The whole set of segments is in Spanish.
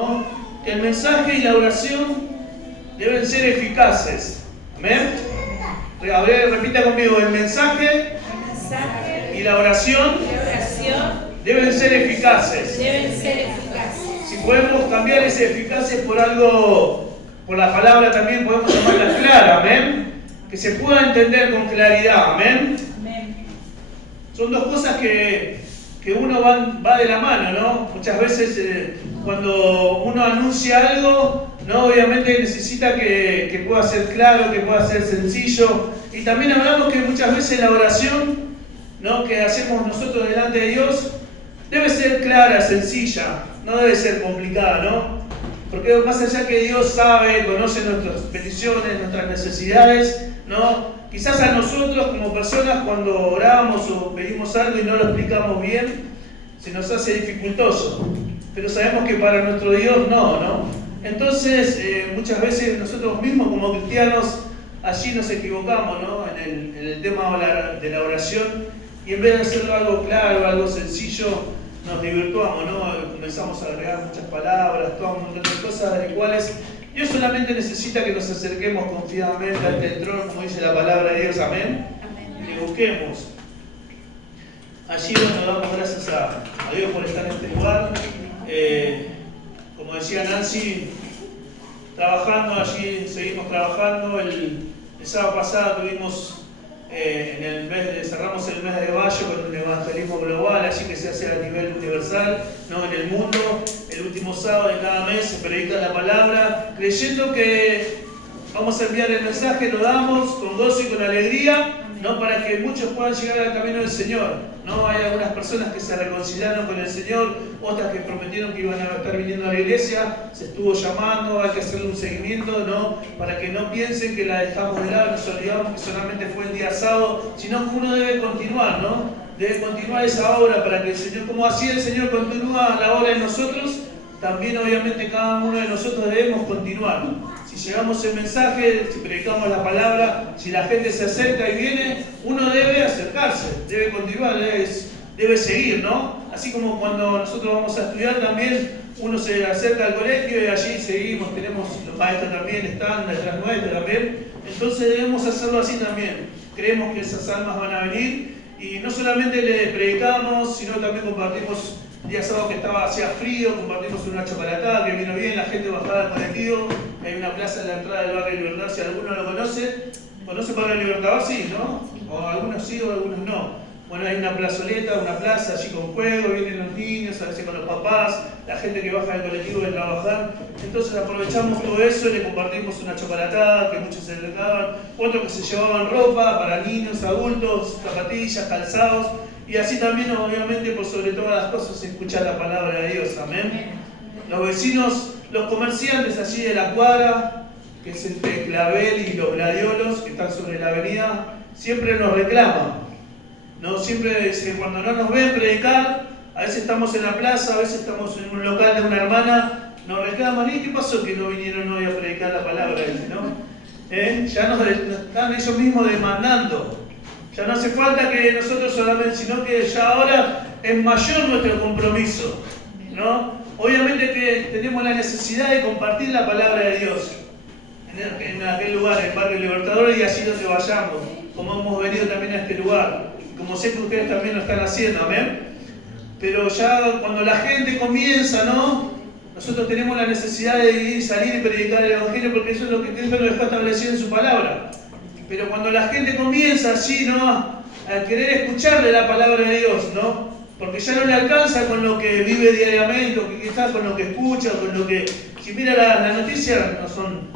¿no? Que el mensaje y la oración deben ser eficaces. ¿Amén? A ver, repita conmigo, el mensaje y la oración deben ser eficaces. Si podemos cambiar ese eficaces por algo, por la palabra también podemos llamarla clara, amén. Que se pueda entender con claridad, amén. Son dos cosas que uno va de la mano, ¿no? Muchas veces cuando uno anuncia algo, ¿no? Obviamente necesita que pueda ser claro, que pueda ser sencillo. Y también hablamos que muchas veces la oración, ¿no? Que hacemos nosotros delante de Dios debe ser clara, sencilla, no debe ser complicada, ¿no? Porque más allá que Dios sabe, conoce nuestras peticiones, nuestras necesidades, ¿no? Quizás a nosotros como personas cuando oramos o pedimos algo y no lo explicamos bien, se nos hace dificultoso. Pero sabemos que para nuestro Dios no. Entonces, muchas veces nosotros mismos como cristianos allí nos equivocamos, ¿no? En el tema de la oración, y en vez de hacerlo algo claro, algo sencillo, nos desvirtuamos, ¿no? Comenzamos a agregar muchas palabras, todo un montón de cosas de las cuales Dios solamente necesita que nos acerquemos confiadamente ante el trono, como dice la palabra de Dios, amén. Y le busquemos. Allí, bueno, damos gracias a Dios por estar en este lugar. Como decía Nancy, trabajando allí, seguimos trabajando. El sábado pasado tuvimos, cerramos el mes de mayo con un evangelismo global, así que se hace a nivel universal, ¿no? En el mundo. El último sábado de cada mes se predica la palabra, creyendo que vamos a enviar el mensaje, lo damos con gozo y con alegría, ¿no? Para que muchos puedan llegar al camino del Señor, ¿no? Hay algunas personas que se reconciliaron con el Señor, otras que prometieron que iban a estar viniendo a la iglesia, se estuvo llamando, hay que hacerle un seguimiento, ¿no? Para que no piensen que la dejamos de lado, nos olvidamos que solamente fue el día sábado, sino que uno debe continuar, ¿no? Debe continuar esa obra para que el Señor, como así el Señor continúa la obra en nosotros, también obviamente cada uno de nosotros debemos continuar. Si llevamos el mensaje, si predicamos la palabra, si la gente se acerca y viene, uno debe acercarse, debe continuar, debe seguir, ¿no? Así como cuando nosotros vamos a estudiar también, uno se acerca al colegio y allí seguimos, tenemos los maestros también, están detrás nuestra también. Entonces debemos hacerlo así también. Creemos que esas almas van a venir y no solamente le predicamos, sino también compartimos. El día sábado que hacía frío, compartimos una chocolatada que vino bien, la gente bajaba del colectivo, hay una plaza en la entrada del barrio Libertad, si alguno lo conoce barrio Libertador, sí, ¿no? O algunos sí o algunos no. Bueno, hay una plazoleta, una plaza allí con juegos, vienen los niños, a veces con los papás, la gente que baja del colectivo de trabajar. Entonces aprovechamos todo eso y le compartimos una chocolatada que muchos se acercaban, otros que se llevaban ropa para niños, adultos, zapatillas, calzados. Y así también, obviamente, por sobre todas las cosas, escuchar la palabra de Dios. Amén. Los vecinos, los comerciantes allí de la cuadra, que es entre Clavel y los Gladiolos, que están sobre la avenida, siempre nos reclaman, ¿no? Siempre cuando no nos ven predicar, a veces estamos en la plaza, a veces estamos en un local de una hermana, nos reclaman, ¿y qué pasó que no vinieron hoy a predicar la palabra? ¿No? Ya nos están ellos mismos demandando. Ya no hace falta que nosotros solamente, sino que ya ahora es mayor nuestro compromiso, ¿no? Obviamente que tenemos la necesidad de compartir la palabra de Dios en aquel lugar, en el barrio Libertador, y así donde vayamos, como hemos venido también a este lugar, y como sé que ustedes también lo están haciendo, amén. Pero ya cuando la gente comienza, ¿no? Nosotros tenemos la necesidad de ir, salir y predicar el Evangelio, porque eso es lo que Cristo lo dejó establecido en su palabra. Pero cuando la gente comienza así, ¿no? A querer escucharle la palabra de Dios, ¿no? Porque ya no le alcanza con lo que vive diariamente, o que quizás con lo que escucha, con lo que... Si mira la noticia, no son...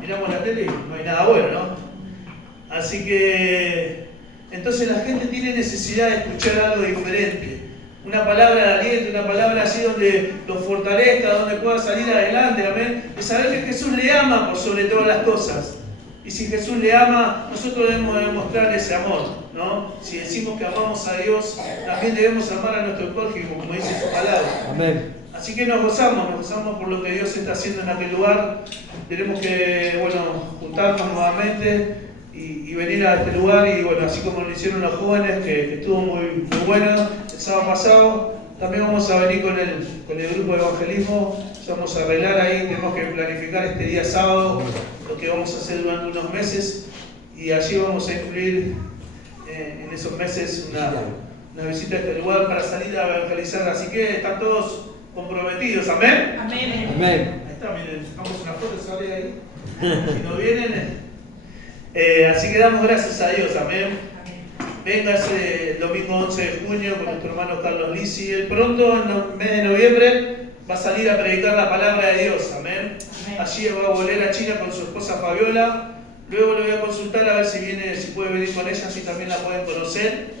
miramos la tele y no hay nada bueno, ¿no? Así que... Entonces la gente tiene necesidad de escuchar algo diferente. Una palabra de aliento, una palabra así donde lo fortalezca, donde pueda salir adelante, amén. De saber que Jesús le ama por sobre todas las cosas. Y si Jesús le ama, nosotros debemos demostrar ese amor, ¿no? Si decimos que amamos a Dios, también debemos amar a nuestro prójimo, como dice su palabra. Amén. Así que nos gozamos por lo que Dios está haciendo en aquel lugar. Tenemos que, juntarnos nuevamente y venir a este lugar. Y bueno, así como lo hicieron los jóvenes, que estuvo muy bueno el sábado pasado, También vamos a venir con el grupo de evangelismo, vamos a arreglar ahí, tenemos que planificar este día sábado, lo que vamos a hacer durante unos meses, y allí vamos a incluir en esos meses una visita a este lugar para salir a evangelizar, así que están todos comprometidos, ¿amén? Amén. Amén. Ahí está, miren, sacamos una foto, sale ahí, si no vienen, así que damos gracias a Dios, amén. Véngase el domingo 11 de junio con nuestro hermano Carlos Lisi. Él pronto, en el mes de noviembre, va a salir a predicar la palabra de Dios. Amén. Allí va a volver a China con su esposa Fabiola. Luego le voy a consultar a ver si puede venir con ella, si también la pueden conocer.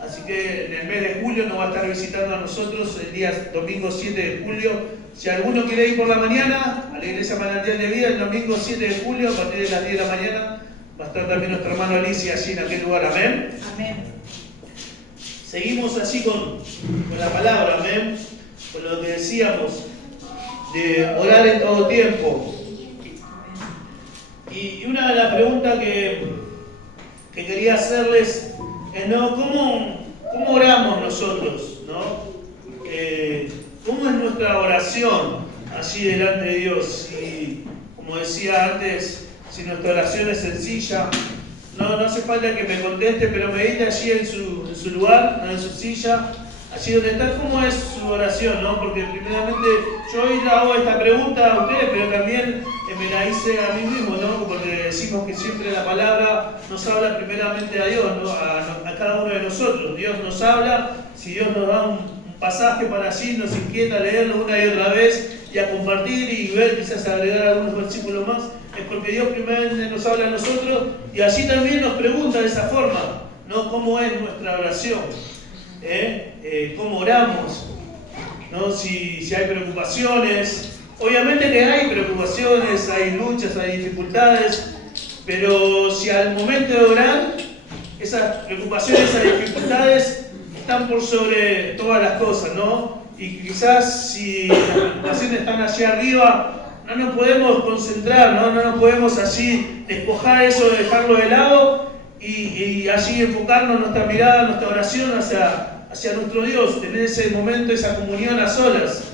Así que en el mes de julio nos va a estar visitando a nosotros el día domingo 7 de julio. Si alguno quiere ir por la mañana a la Iglesia Manantial de Vida, el domingo 7 de julio, a partir de las 10 de la mañana, va a estar también nuestro hermano Alicia allí en aquel lugar, amén. Amén. Seguimos así con la palabra, amén. Con lo que decíamos, de orar en todo tiempo. Y una de las preguntas que quería hacerles es, ¿no? ¿Cómo oramos nosotros? ¿No? ¿Cómo es nuestra oración allí delante de Dios? Y como decía antes, si nuestra oración es sencilla, no hace falta que me conteste, pero medite allí en su lugar, en su silla, allí donde está. ¿Cómo es su oración? ¿No? Porque primeramente yo hoy le hago esta pregunta a ustedes, pero también me la hice a mí mismo, ¿no? Porque decimos que siempre la palabra nos habla primeramente a Dios, ¿no? a cada uno de nosotros. Dios nos habla, si Dios nos da un pasaje para allí, nos inquieta a leerlo una y otra vez y a compartir y ver, quizás agregar algunos versículos más, es porque Dios primeramente nos habla a nosotros y allí también nos pregunta de esa forma, ¿no? ¿Cómo es nuestra oración? ¿Cómo oramos? ¿No? Si hay preocupaciones, obviamente que hay preocupaciones, hay luchas, hay dificultades, pero si al momento de orar, esas preocupaciones, esas dificultades están por sobre todas las cosas, ¿no? Y quizás si las preocupaciones están allí arriba, no nos podemos concentrar, no nos podemos así despojar eso, dejarlo de lado y allí enfocarnos nuestra mirada, nuestra oración hacia nuestro Dios, tener ese momento, esa comunión a solas.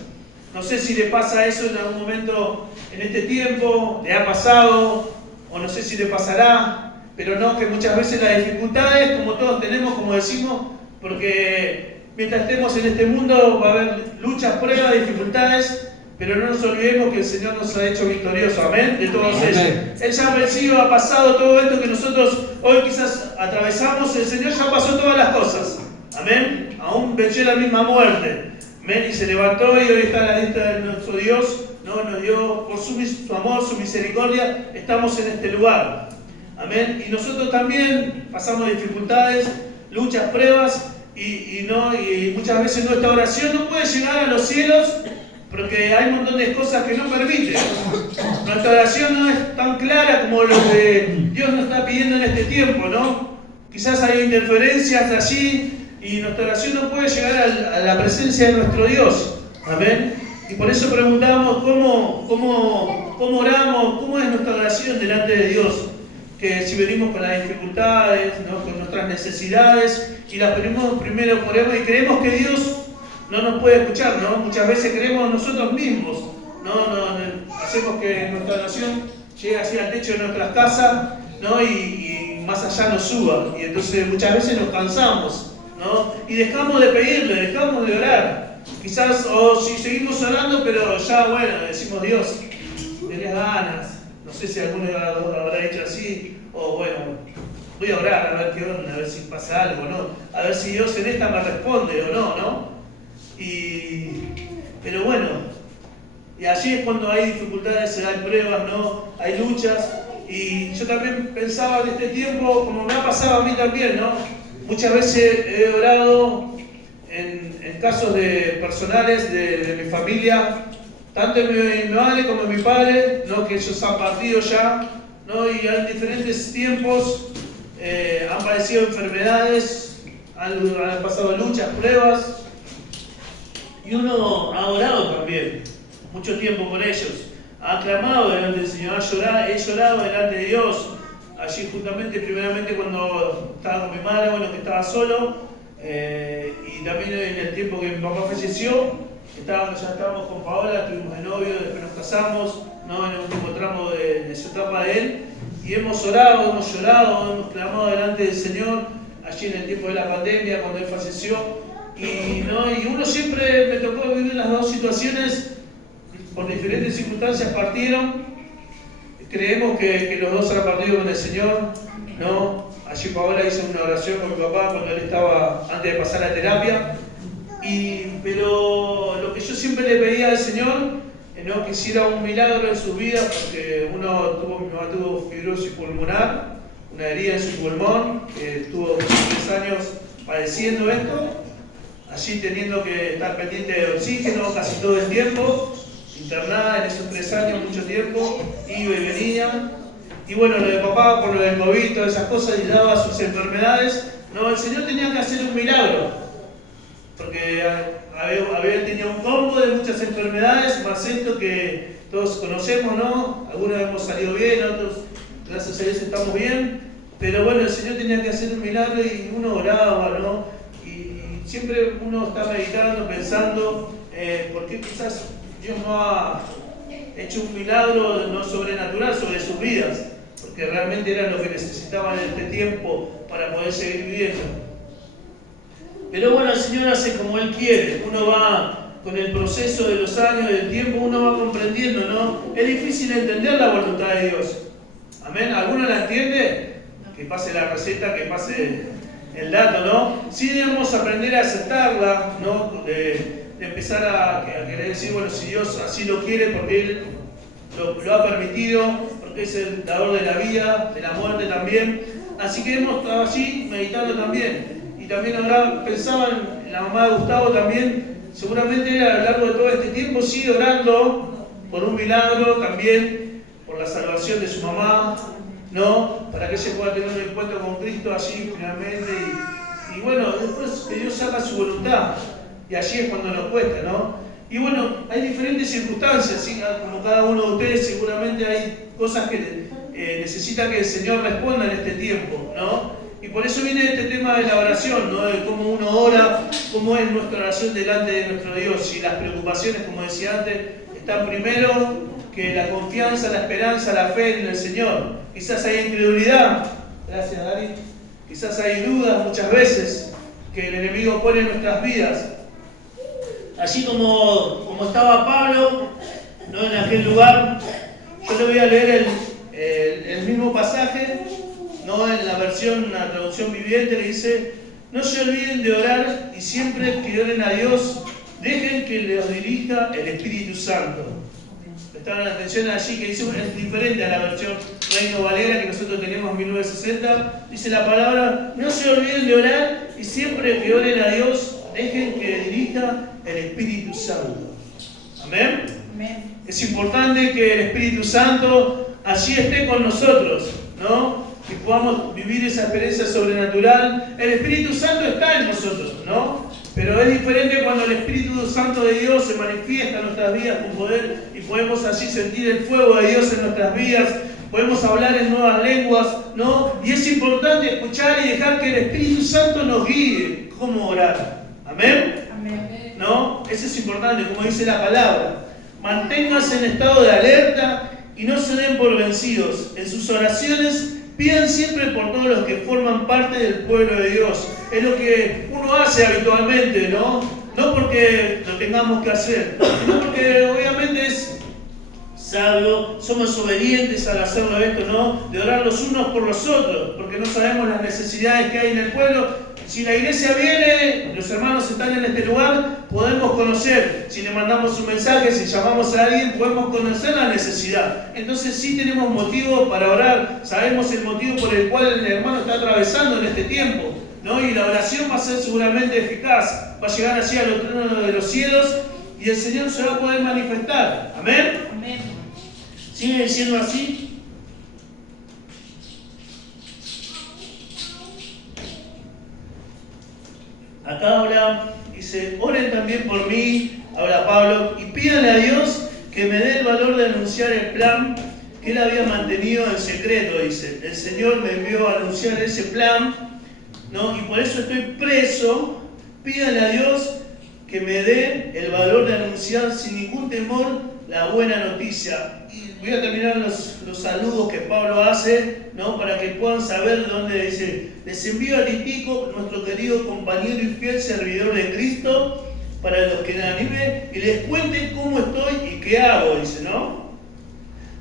No sé si le pasa eso en algún momento en este tiempo, le ha pasado, o no sé si le pasará, pero no, que muchas veces las dificultades, como todos tenemos, como decimos, porque mientras estemos en este mundo va a haber luchas, pruebas, dificultades, pero no nos olvidemos que el Señor nos ha hecho victoriosos, amén, de todos ellos. Él ya ha vencido, ha pasado todo esto que nosotros hoy quizás atravesamos, el Señor ya pasó todas las cosas, amén, aún venció la misma muerte, amén, y se levantó y hoy está a la lista de nuestro Dios, ¿no? Nos dio por su amor, su misericordia, estamos en este lugar, amén, y nosotros también pasamos dificultades, luchas, pruebas, y muchas veces nuestra oración no puede llegar a los cielos porque hay un montón de cosas que no permiten. Nuestra oración no es tan clara como lo que Dios nos está pidiendo en este tiempo, ¿no? Quizás hay interferencias allí y nuestra oración no puede llegar a la presencia de nuestro Dios. Amén. Y por eso preguntamos cómo oramos, cómo es nuestra oración delante de Dios. Que si venimos con las dificultades, ¿no? Con nuestras necesidades, y las ponemos primero por Él y creemos que Dios no nos puede escuchar, ¿no? Muchas veces creemos nosotros mismos, hacemos que nuestra oración llegue así al techo de nuestras casas, ¿no? Y más allá nos suba, y entonces muchas veces nos cansamos, ¿no? Y dejamos de pedirle, dejamos de orar, quizás, o si seguimos orando, pero ya, bueno, decimos, Dios, tenés ganas. No sé si alguno habrá hecho así, o bueno, voy a orar a ver qué onda, a ver si pasa algo, ¿no? A ver si Dios en esta me responde o no, ¿no? Pero bueno, y allí es cuando hay dificultades, hay pruebas, ¿no? Hay luchas, y yo también pensaba en este tiempo, como me ha pasado a mí también, ¿no? Muchas veces he orado en casos personales de mi familia, tanto mi madre como mi padre, ¿no? Que ellos han partido ya, ¿no? Y en diferentes tiempos han padecido enfermedades, han pasado luchas, pruebas, y uno ha orado también, mucho tiempo por ellos, ha clamado delante del Señor, he llorado delante de Dios, allí justamente, primeramente cuando estaba con mi madre, bueno, que estaba solo, y también en el tiempo que mi papá falleció, ya estábamos con Paola, estuvimos de novio, después nos casamos, ¿no? En el último tramo de su etapa de él, y hemos orado, hemos llorado, hemos clamado delante del Señor, allí en el tiempo de la pandemia, cuando él falleció, y uno siempre me tocó vivir las dos situaciones, por diferentes circunstancias partieron. Creemos que los dos han partido con el Señor, ¿no? Allí Paola hizo una oración con mi papá cuando él estaba, antes de pasar a terapia. Pero lo que yo siempre le pedía al Señor, no quisiera un milagro en sus vidas, porque mi mamá tuvo fibrosis pulmonar, una herida en su pulmón, que estuvo 3 años padeciendo esto, allí teniendo que estar pendiente de oxígeno casi todo el tiempo, internada en esos 3 años, mucho tiempo, iba y venía. Y bueno, lo de papá, por lo del COVID, todas esas cosas, y daba sus enfermedades. No, el Señor tenía que hacer un milagro, porque tenía un combo de muchas enfermedades, más esto que todos conocemos, ¿no? Algunos hemos salido bien, otros, gracias a Dios, estamos bien. Pero bueno, el Señor tenía que hacer un milagro y uno oraba, ¿no? Y siempre uno está meditando, pensando, ¿por qué quizás Dios no ha hecho un milagro no sobrenatural sobre sus vidas? Porque realmente era lo que necesitaban en este tiempo para poder seguir viviendo. Pero bueno, el Señor hace como Él quiere. Uno va con el proceso de los años, del tiempo, uno va comprendiendo, ¿no? Es difícil entender la voluntad de Dios. ¿Amén? ¿Alguno la entiende? Que pase la receta, que pase el dato, ¿no? Sí debemos aprender a aceptarla, ¿no? De empezar a querer decir, bueno, si Dios así lo quiere, porque Él lo ha permitido, porque es el dador de la vida, de la muerte también. Así que hemos estado allí meditando también. Y también ahora pensaba en la mamá de Gustavo también, seguramente a lo largo de todo este tiempo sigue orando por un milagro también, por la salvación de su mamá, ¿no? Para que ella pueda tener un encuentro con Cristo allí finalmente. Y bueno, después que Dios haga su voluntad. Y allí es cuando nos cuesta, ¿no? Y bueno, hay diferentes circunstancias, ¿sí? Como cada uno de ustedes seguramente hay cosas que necesitan que el Señor responda en este tiempo, ¿no? Y por eso viene este tema de la oración, ¿no? De cómo uno ora, cómo es nuestra oración delante de nuestro Dios. Y las preocupaciones, como decía antes, están primero que la confianza, la esperanza, la fe en el Señor. Quizás hay incredulidad, gracias Dari, quizás hay dudas muchas veces que el enemigo pone en nuestras vidas. Así como estaba Pablo, ¿no? En aquel lugar, yo le voy a leer el mismo pasaje, ¿no? En la versión, la traducción viviente, que dice: no se olviden de orar y siempre que oren a Dios, dejen que los dirija el Espíritu Santo. Prestaron la atención allí que dice, es diferente a la versión Reino Valera que nosotros tenemos en 1960. Dice la palabra: no se olviden de orar y siempre que oren a Dios, dejen que dirija el Espíritu Santo. Amén. Amén. Es importante que el Espíritu Santo allí esté con nosotros, ¿no? Que podamos vivir esa experiencia sobrenatural. El Espíritu Santo está en nosotros, ¿no? Pero es diferente cuando el Espíritu Santo de Dios se manifiesta en nuestras vidas con poder y podemos así sentir el fuego de Dios en nuestras vidas, podemos hablar en nuevas lenguas, ¿no? Y es importante escuchar y dejar que el Espíritu Santo nos guíe cómo orar. ¿Amén? Amén. ¿No? Eso es importante, como dice la palabra. Manténganse en estado de alerta y no se den por vencidos. En sus oraciones pidan siempre por todos los que forman parte del pueblo de Dios. Es lo que uno hace habitualmente, ¿no? No porque lo tengamos que hacer, sino porque obviamente es sabio, somos obedientes al hacerlo esto, ¿no? De orar los unos por los otros, porque no sabemos las necesidades que hay en el pueblo. Si la iglesia viene, los hermanos están en este lugar, podemos conocer. Si le mandamos un mensaje, si llamamos a alguien, podemos conocer la necesidad. Entonces sí tenemos motivo para orar. Sabemos el motivo por el cual el hermano está atravesando en este tiempo, ¿no? Y la oración va a ser seguramente eficaz. Va a llegar así a los tronos de los cielos y el Señor se va a poder manifestar. ¿Amén? Amén. ¿Sigue diciendo así? Acá ahora dice: oren también por mí, ahora Pablo, y pídanle a Dios que me dé el valor de anunciar el plan que él había mantenido en secreto, dice. El Señor me envió a anunciar ese plan ¿no? Y por eso estoy preso. Pídanle a Dios que me dé el valor de anunciar sin ningún temor la buena noticia. Y voy a terminar los saludos que Pablo hace, ¿no? Para que puedan saber dónde dice: les envío a Tíquico, nuestro querido compañero y fiel servidor de Cristo, para los que la anime y les cuente cómo estoy y qué hago, dice, ¿no?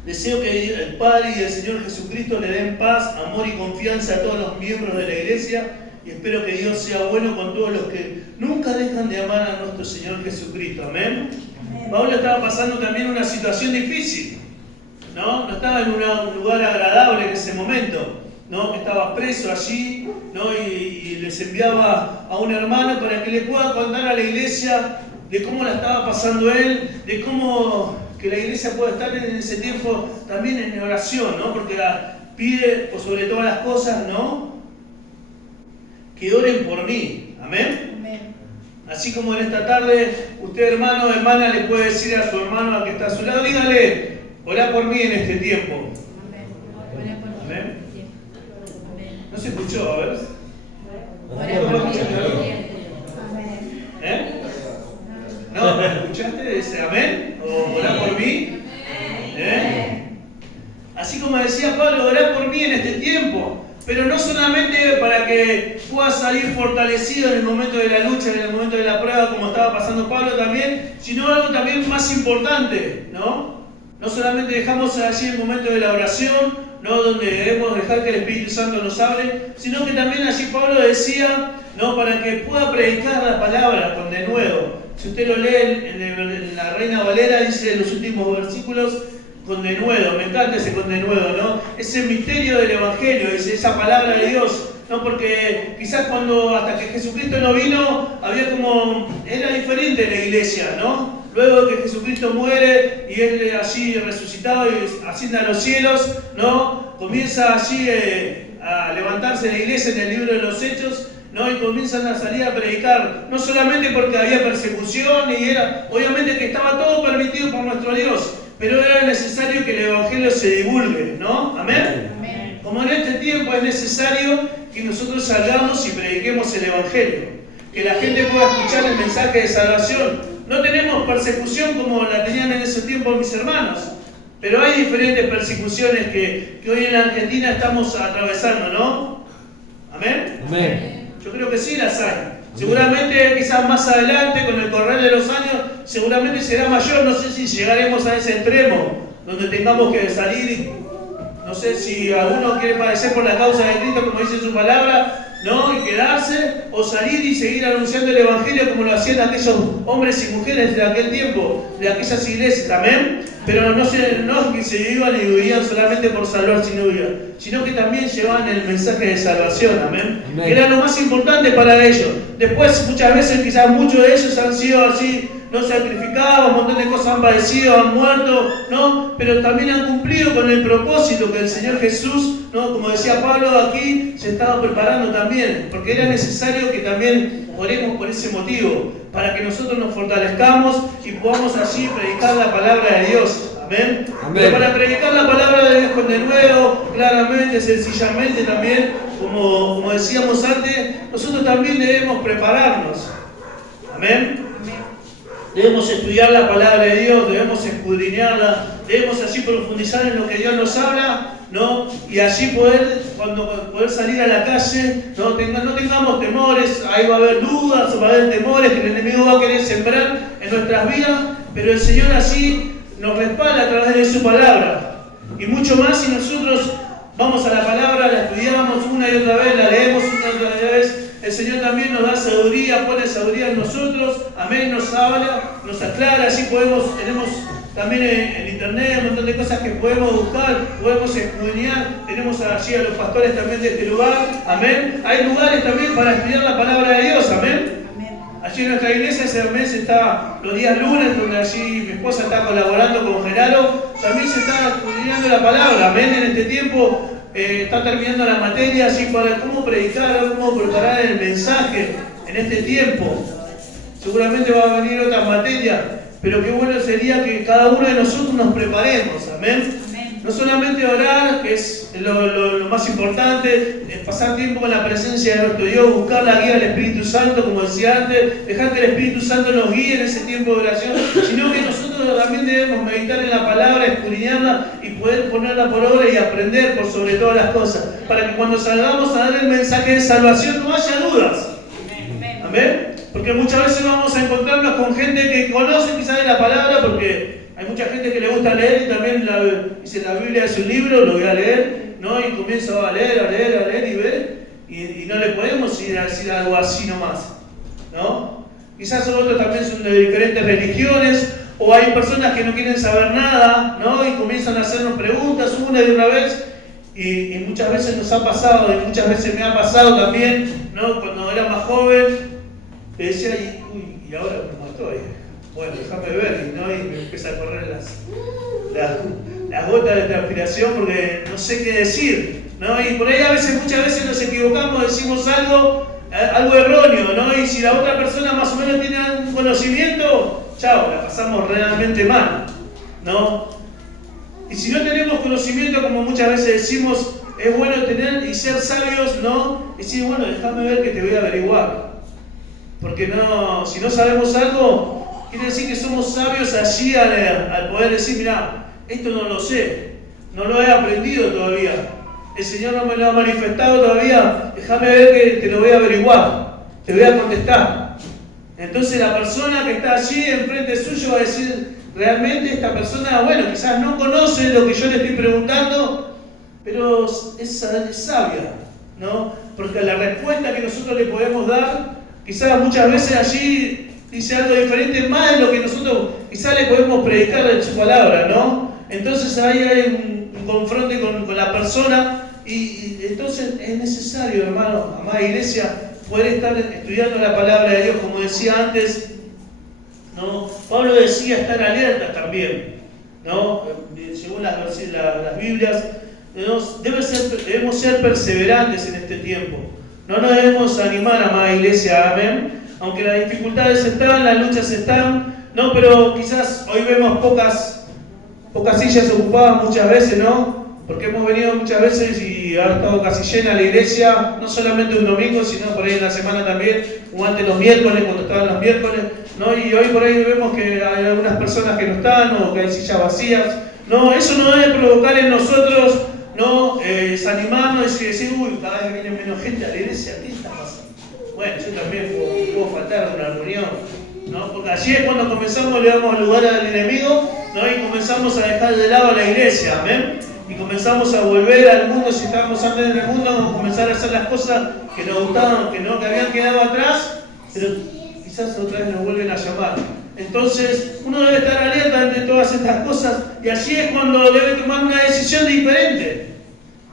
Deseo que el Padre y el Señor Jesucristo le den paz, amor y confianza a todos los miembros de la iglesia, y espero que Dios sea bueno con todos los que nunca dejan de amar a nuestro Señor Jesucristo. Amén. Amén. Pablo estaba pasando también una situación difícil, ¿no? No estaba en un lugar agradable en ese momento, ¿no? Estaba preso allí, ¿no? Y les enviaba a un hermano para que le pueda contar a la iglesia de cómo la estaba pasando él, de cómo que la iglesia pueda estar en ese tiempo también en oración, ¿no? Porque pide, por sobre todas las cosas, ¿no? Que oren por mí. Amén. Amén. Así como en esta tarde, usted, hermano o hermana, le puede decir a su hermano que está a su lado, dígale: orá por mí en este tiempo. Amén. Amén. No se escuchó, a ver. ¿Eh? ¿No? ¿Me escuchaste? ¿Dice amén? ¿O orá por mí? ¿Eh? Así como decía Pablo, orá por mí en este tiempo. Pero no solamente para que puedas salir fortalecido en el momento de la lucha, en el momento de la prueba, como estaba pasando Pablo también, sino algo también más importante, ¿no? No solamente dejamos allí el momento de la oración, ¿no? Donde debemos dejar que el Espíritu Santo nos hable, sino que también allí Pablo decía, ¿no? Para que pueda predicar la palabra con denuedo. Si usted lo lee en la Reina Valera, dice en los últimos versículos, con denuedo. Me encanta ese con denuedo, ¿no? Ese misterio del Evangelio, esa palabra de Dios, ¿no? Porque quizás hasta que Jesucristo no vino, era diferente la iglesia, ¿no? Luego que Jesucristo muere y Él allí resucitado y asciende a los cielos, ¿no? Comienza allí a levantarse la iglesia en el libro de los Hechos, ¿no? Y comienzan a salir a predicar, no solamente porque había persecución obviamente que estaba todo permitido por nuestro Dios, pero era necesario que el Evangelio se divulgue, ¿no? ¿Amén? Amén. Como en este tiempo es necesario que nosotros salgamos y prediquemos el Evangelio, que la gente pueda escuchar el mensaje de salvación. No tenemos persecución como la tenían en ese tiempo mis hermanos, pero hay diferentes persecuciones que hoy en la Argentina estamos atravesando, ¿no? ¿Amén? Amén. Yo creo que sí las hay. Seguramente quizás más adelante, con el correr de los años, seguramente será mayor. No sé si llegaremos a ese extremo, donde tengamos que salir, no sé si alguno quiere padecer por la causa de Cristo, como dice su palabra, ¿no? Y quedarse, o salir y seguir anunciando el Evangelio como lo hacían aquellos hombres y mujeres de aquel tiempo, de aquellas iglesias, ¿amén? Pero no que se iban y huían solamente por salvar, sino que también llevaban el mensaje de salvación, ¿amén? Que era lo más importante para ellos. Después, muchas veces, quizás muchos de ellos han sido así, no sacrificados, un montón de cosas han padecido, han muerto, ¿no? Pero también han cumplido con el propósito que el Señor Jesús, ¿no? Como decía Pablo aquí, se estaba preparando también, porque era necesario que también oremos por ese motivo, para que nosotros nos fortalezcamos y podamos así predicar la palabra de Dios. Amén. Amén. Pero para predicar la palabra de Dios con denuedo, claramente, sencillamente también, como decíamos antes, nosotros también debemos prepararnos. Amén. Debemos estudiar la palabra de Dios, debemos escudriñarla, debemos así profundizar en lo que Dios nos habla, ¿no? Y allí poder salir a la calle, no tengamos temores, ahí va a haber dudas, va a haber temores que el enemigo va a querer sembrar en nuestras vidas, pero el Señor así nos respalda a través de su palabra. Y mucho más si nosotros vamos a la palabra, la estudiamos una y otra vez, la leemos una y otra vez. El Señor también nos da sabiduría, pone sabiduría en nosotros, amén, nos habla, nos aclara, así tenemos también en internet un montón de cosas que podemos buscar, podemos escudriñar, tenemos allí a los pastores también de este lugar, amén. Hay lugares también para estudiar la palabra de Dios, amén. Allí en nuestra iglesia ese mes está los días lunes, donde allí mi esposa está colaborando con Genaro, también se está escudriñando la palabra, amén, en este tiempo. Está terminando la materia así para cómo predicar, cómo preparar el mensaje en este tiempo. Seguramente va a venir otras materias, pero qué bueno sería que cada uno de nosotros nos preparemos, amén. No solamente orar, que es lo más importante, pasar tiempo con la presencia de nuestro Dios, buscar la guía del Espíritu Santo, como decía antes, dejar que el Espíritu Santo nos guíe en ese tiempo de oración, sino que nosotros también debemos meditar en la palabra, escudriñarla y poder ponerla por obra y aprender por sobre todas las cosas, para que cuando salgamos a dar el mensaje de salvación no haya dudas. Amén. Porque muchas veces vamos a encontrarnos con gente que conoce quizás de la palabra, porque hay mucha gente que le gusta leer y también dice la Biblia es un libro, lo voy a leer, ¿no? Y comienza a leer y ver, y no le podemos ir a decir algo así nomás, ¿no? Quizás otros también son de diferentes religiones, o hay personas que no quieren saber nada, ¿no? Y comienzan a hacernos preguntas una y otra vez, y muchas veces nos ha pasado, y muchas veces me ha pasado también, ¿no? Cuando era más joven, decía, y ahora cómo estoy. Bueno, déjame ver, ¿no? Y me empieza a correr las gotas de transpiración porque no sé qué decir, ¿no? Y por ahí muchas veces nos equivocamos, decimos algo erróneo, ¿no? Y si la otra persona más o menos tiene un conocimiento, chao, la pasamos realmente mal, ¿no? Y si no tenemos conocimiento, como muchas veces decimos, es bueno tener y ser sabios, ¿no? Y decir, bueno, déjame ver que te voy a averiguar. Porque si no sabemos algo, quiere decir que somos sabios allí al poder decir, mira, esto no lo sé, no lo he aprendido todavía, el Señor no me lo ha manifestado todavía, déjame ver que te lo voy a averiguar, te voy a contestar. Entonces la persona que está allí enfrente suyo va a decir, realmente esta persona, bueno, quizás no conoce lo que yo le estoy preguntando, pero es sabia, ¿no? Porque la respuesta que nosotros le podemos dar, quizás muchas veces allí dice algo diferente más de lo que nosotros quizás le podemos predicar en su palabra, ¿no? Entonces ahí hay un confronte con la persona y entonces es necesario, hermano, amada iglesia, poder estar estudiando la palabra de Dios, como decía antes, ¿no? Pablo decía estar alerta también, ¿no? Según las Biblias, debemos ser perseverantes en este tiempo. No nos debemos animar, amada iglesia, amén. Aunque las dificultades están, las luchas están, ¿no? Pero quizás hoy vemos pocas sillas ocupadas muchas veces, ¿no? Porque hemos venido muchas veces y ha estado casi llena la iglesia, no solamente un domingo, sino por ahí en la semana también, o antes los miércoles, cuando estaban los miércoles, ¿no? Y hoy por ahí vemos que hay algunas personas que no están, o que hay sillas vacías. No, eso no debe provocar en nosotros, ¿no? Desanimarnos y decir, uy, cada vez viene menos gente a la iglesia, ¿qué está pasando? Bueno, yo también puedo faltar a una reunión, ¿no? Porque allí es cuando comenzamos, le damos lugar al enemigo, ¿no? Y comenzamos a dejar de lado a la iglesia, ¿amén? Y comenzamos a volver al mundo, si estábamos antes en el mundo, vamos a comenzar a hacer las cosas que nos gustaban, que habían quedado atrás, pero quizás otra vez nos vuelven a llamar. Entonces, uno debe estar alerta ante todas estas cosas, y allí es cuando debe tomar una decisión diferente,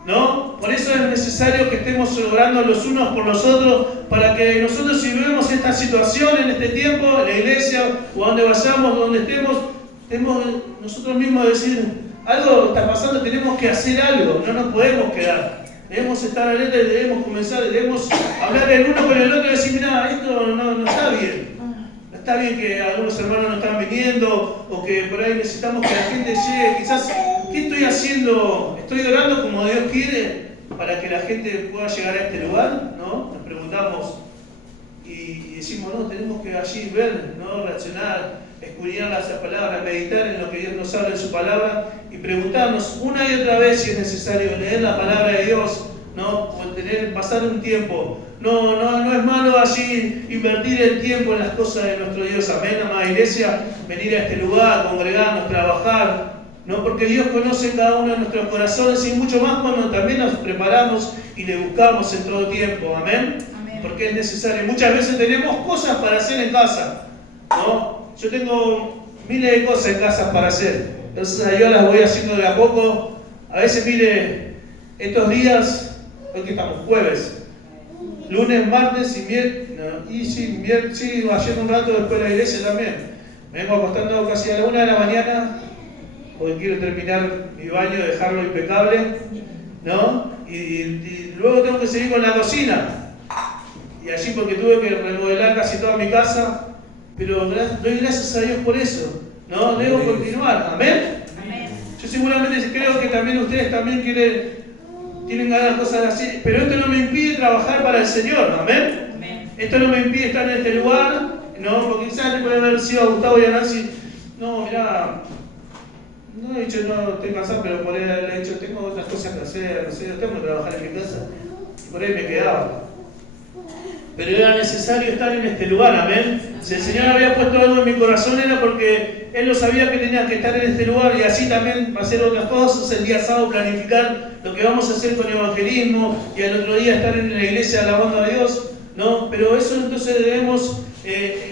¿no? Por eso es necesario que estemos orando los unos por los otros, para que nosotros, si vemos esta situación en este tiempo, en la iglesia, o a donde vayamos, donde estemos nosotros mismos decir, algo está pasando, tenemos que hacer algo, no nos podemos quedar. Debemos estar alerta y debemos hablar el uno con el otro y decir, mira, esto no está bien. No está bien que algunos hermanos no están viniendo, o que por ahí necesitamos que la gente llegue. Quizás, ¿qué estoy haciendo? ¿Estoy orando como Dios quiere para que la gente pueda llegar a este lugar? ¿No? Nos preguntamos y decimos, no, tenemos que allí ver, ¿no? Reaccionar, escudriñar las palabras, meditar en lo que Dios nos habla en su palabra y preguntarnos una y otra vez si es necesario leer la palabra de Dios, ¿no? O pasar un tiempo. No es malo allí invertir el tiempo en las cosas de nuestro Dios. Amén, amada iglesia, venir a este lugar, congregarnos, trabajar, ¿no? Porque Dios conoce cada uno de nuestros corazones y mucho más cuando también nos preparamos y le buscamos en todo tiempo. Amén. Amén. Porque es necesario. Muchas veces tenemos cosas para hacer en casa, ¿no? Yo tengo miles de cosas en casa para hacer. Entonces yo las voy haciendo de a poco. A veces, mire, estos días, hoy que estamos, jueves, lunes, martes y miércoles, sí, ayer un rato después de la iglesia también. Me vengo acostando casi a la 1 de la mañana, porque quiero terminar mi baño, dejarlo impecable, ¿no? Y luego tengo que seguir con la cocina. Y allí porque tuve que remodelar casi toda mi casa, pero doy gracias a Dios por eso, ¿no? Debo continuar, ¿amén? Amén. Yo seguramente creo que también ustedes también tienen ganas de cosas así, pero esto no me impide trabajar para el Señor, ¿amén? Amén. Esto no me impide estar en este lugar, ¿no? Porque quizás puede haber sido a Gustavo y a Nancy, no, mirá, no he dicho, no, estoy cansado, pero por ahí le he dicho, tengo otras cosas que hacer, no sé, tengo que trabajar en mi casa, y por ahí me quedaba. Pero era necesario estar en este lugar, amén. Si el Señor había puesto algo en mi corazón era porque Él lo sabía que tenía que estar en este lugar y así también hacer otras cosas, el día sábado planificar lo que vamos a hacer con evangelismo y al otro día estar en la iglesia alabando a Dios, ¿no? Pero eso entonces debemos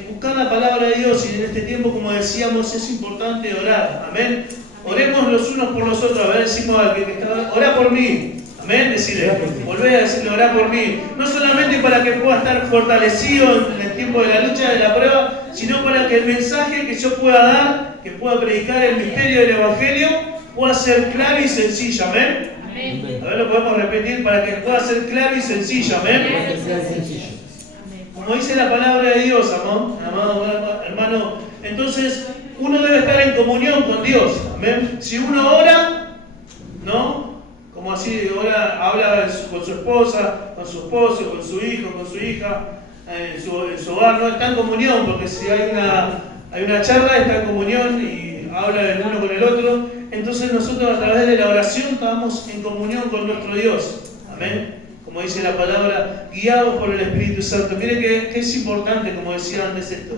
buscar la palabra de Dios y en este tiempo, como decíamos, es importante orar, amén. Oremos los unos por los otros, a ver, decimos al que está, orá por mí. Amén, decirle, volvé a decirle, orá por mí. No solamente para que pueda estar fortalecido en el tiempo de la lucha, de la prueba, sino para que el mensaje que yo pueda dar, que pueda predicar el misterio del Evangelio, pueda ser claro y sencillo, amén. Amén. A ver, lo podemos repetir para que pueda ser claro y sencillo, amén. Como dice la palabra de Dios, amado hermano, entonces uno debe estar en comunión con Dios, amén. Si uno ora, ¿no? Como así, ahora habla con su esposa, con su esposo, con su hijo, con su hija, en su hogar, no está en comunión, porque si hay una charla, está en comunión y habla el uno con el otro. Entonces nosotros a través de la oración estamos en comunión con nuestro Dios. Amén. Como dice la palabra, guiados por el Espíritu Santo. Mire que es importante, como decía antes esto.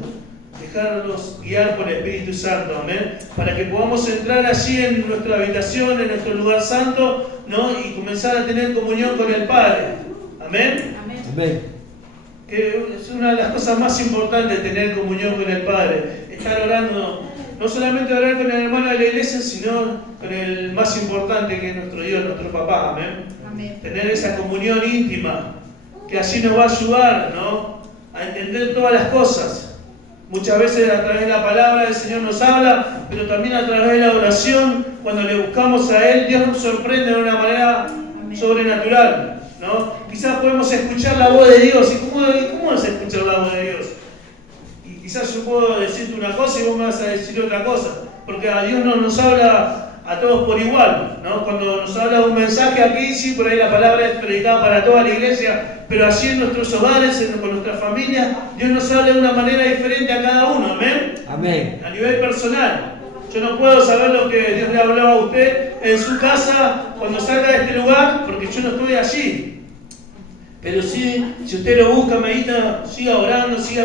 Dejarnos guiar por el Espíritu Santo, amén, para que podamos entrar allí en nuestra habitación, en nuestro lugar santo, ¿no? Y comenzar a tener comunión con el Padre, amén. Amén. Que es una de las cosas más importantes, tener comunión con el Padre, estar orando, no solamente orar con el hermano de la iglesia, sino con el más importante que es nuestro Dios, nuestro Papá, amén. Amén. Tener esa comunión íntima, que así nos va a ayudar, ¿no? A entender todas las cosas. Muchas veces a través de la palabra del Señor nos habla, pero también a través de la oración, cuando le buscamos a Él, Dios nos sorprende de una manera sobrenatural, ¿no? Quizás podemos escuchar la voz de Dios. ¿Y cómo es escuchar la voz de Dios? Y quizás yo puedo decirte una cosa y vos me vas a decir otra cosa, porque a Dios no nos habla a todos por igual, ¿no? Cuando nos habla un mensaje aquí, sí, por ahí la palabra es predicada para toda la iglesia, pero así en nuestros hogares, con nuestra familia, Dios nos habla de una manera diferente a cada uno, ¿amén? Amén. A nivel personal. Yo no puedo saber lo que Dios le hablaba a usted en su casa cuando salga de este lugar, porque yo no estoy allí. Pero sí, si usted lo busca, medita, siga orando, siga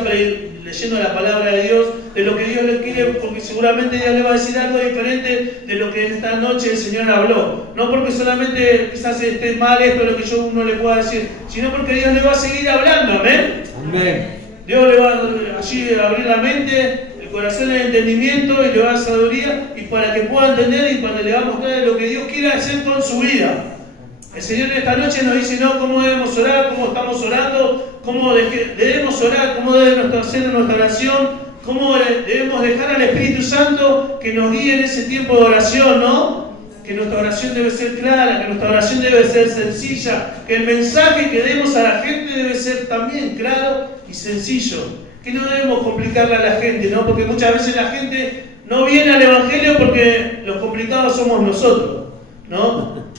leyendo la palabra de Dios, de lo que Dios le quiere, porque seguramente Dios le va a decir algo diferente de lo que en esta noche el Señor habló. No porque solamente quizás esté mal esto, lo que uno le pueda decir, sino porque Dios le va a seguir hablando, amén. Amén. Dios le va allí a abrir la mente, el corazón, el entendimiento y le va a dar sabiduría y para que pueda entender y cuando le va a mostrar lo que Dios quiere hacer con su vida. El Señor esta noche nos dice, no, cómo debemos orar, cómo estamos orando, cómo debemos orar, cómo debe ser nuestra oración, cómo debemos dejar al Espíritu Santo que nos guíe en ese tiempo de oración, ¿no? Que nuestra oración debe ser clara, que nuestra oración debe ser sencilla, que el mensaje que demos a la gente debe ser también claro y sencillo, que no debemos complicarle a la gente, ¿no? Porque muchas veces la gente no viene al Evangelio porque los complicados somos nosotros, ¿no?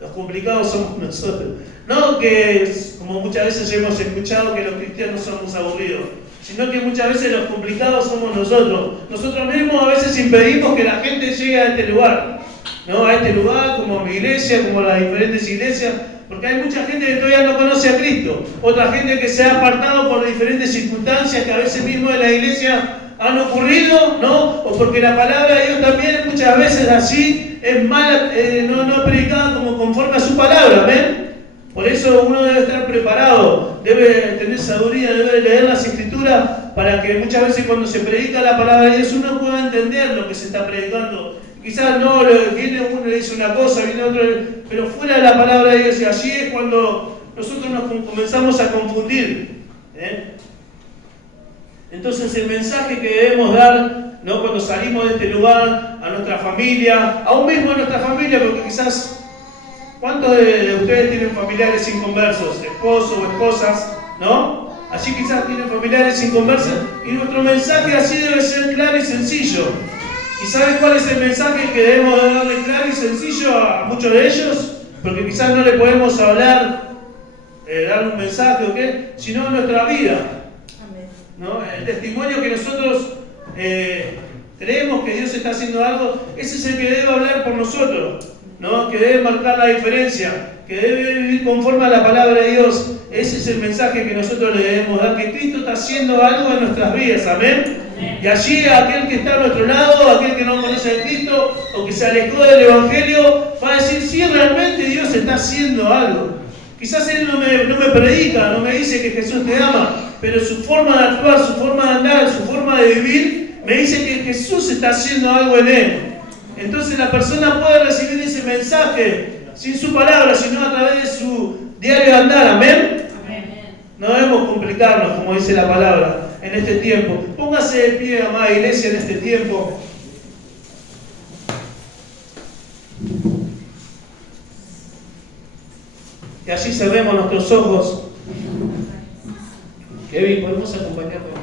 Los complicados somos nosotros. No que, como muchas veces hemos escuchado, que los cristianos somos aburridos, sino que muchas veces los complicados somos nosotros. Nosotros mismos a veces impedimos que la gente llegue a este lugar, ¿no? A este lugar, como mi iglesia, como las diferentes iglesias, porque hay mucha gente que todavía no conoce a Cristo, otra gente que se ha apartado por diferentes circunstancias que a veces mismo en la iglesia han ocurrido, ¿no? O porque la palabra de Dios también muchas veces así es mala, no predicada como conforme a su palabra, ¿ven? Por eso uno debe estar preparado, debe tener sabiduría, debe leer las Escrituras para que muchas veces cuando se predica la palabra de Dios uno pueda entender lo que se está predicando. Quizás no, viene uno y le dice una cosa, viene otro, pero fuera de la palabra de Dios, y allí es cuando nosotros nos comenzamos a confundir, ¿eh? Entonces el mensaje que debemos dar, ¿no? Cuando salimos de este lugar, a nuestra familia, aún mismo a nuestra familia, porque quizás, ¿cuántos de ustedes tienen familiares inconversos, esposos o esposas, ¿no? Así quizás tienen familiares inconversos, y nuestro mensaje así debe ser claro y sencillo. ¿Y saben cuál es el mensaje que debemos de darle claro y sencillo a muchos de ellos? Porque quizás no le podemos hablar, dar un mensaje o qué, sino en nuestra vida. ¿No? El testimonio que nosotros creemos que Dios está haciendo algo, ese es el que debe hablar por nosotros, ¿no? Que debe marcar la diferencia, que debe vivir conforme a la palabra de Dios. Ese es el mensaje que nosotros le debemos dar, que Cristo está haciendo algo en nuestras vidas, amén. Y allí aquel que está a nuestro lado, aquel que no conoce a Cristo o que se alejó del Evangelio, va a decir, sí, realmente Dios está haciendo algo. Quizás Él no me predica, no me dice que Jesús te ama, pero su forma de actuar, su forma de andar, su forma de vivir, me dice que Jesús está haciendo algo en Él. Entonces la persona puede recibir ese mensaje sin su palabra, sino a través de su diario andar, amén. No debemos complicarnos, como dice la palabra, en este tiempo. Póngase de pie, amada iglesia, en este tiempo. Y así cerremos nuestros ojos. Kevin, ¿podemos acompañarnos?